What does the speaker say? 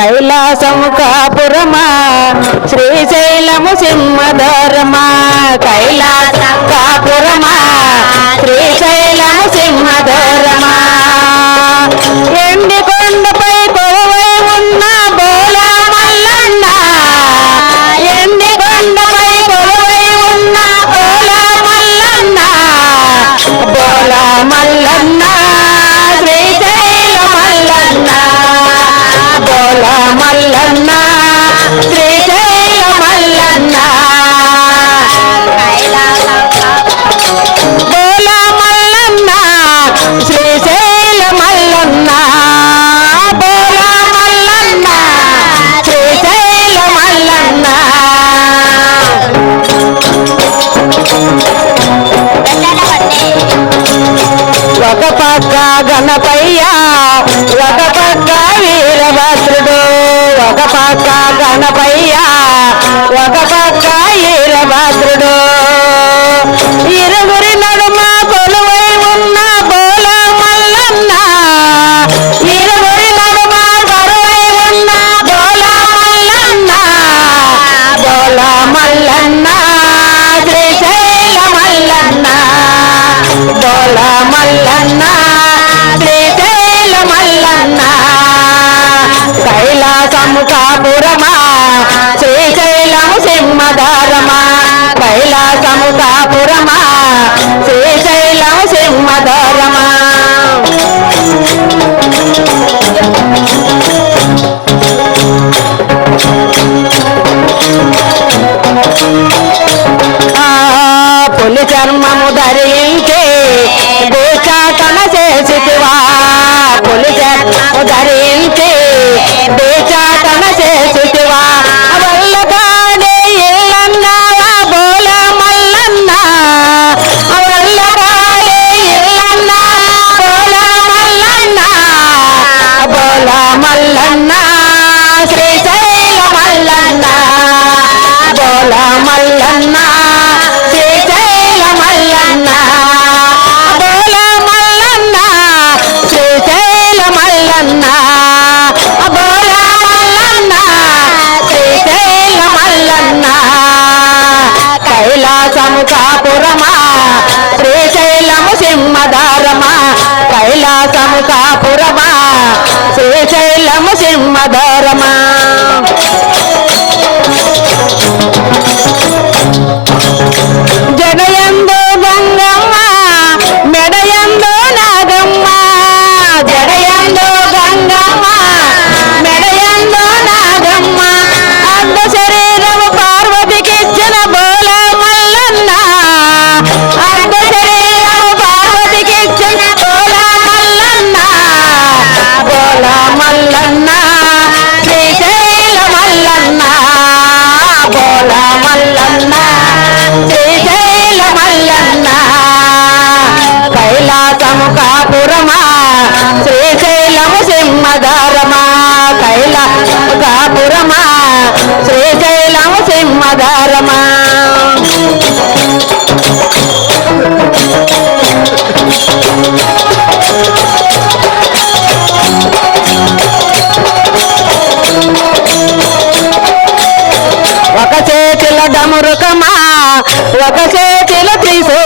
కైలాసము కాపురమా? శ్రీశైలము సింహధరమా? కైలాసం కాపురమా? శ్రీశైలము సింహధరమా? పక్క గణపయ్య ఒక పక్క వీరభద్రుడు ఒక పక్క గణపయ్యా. ചർമ്മമുദരേ సముఖాపురమా శ్రీశైలము సింహధ సింహధారమా కైల కాపురమా శ్రీశైలం సింహధారమా. ఒక చేతిలో డమురుకమా ఒక చేతిలో త్రిశూ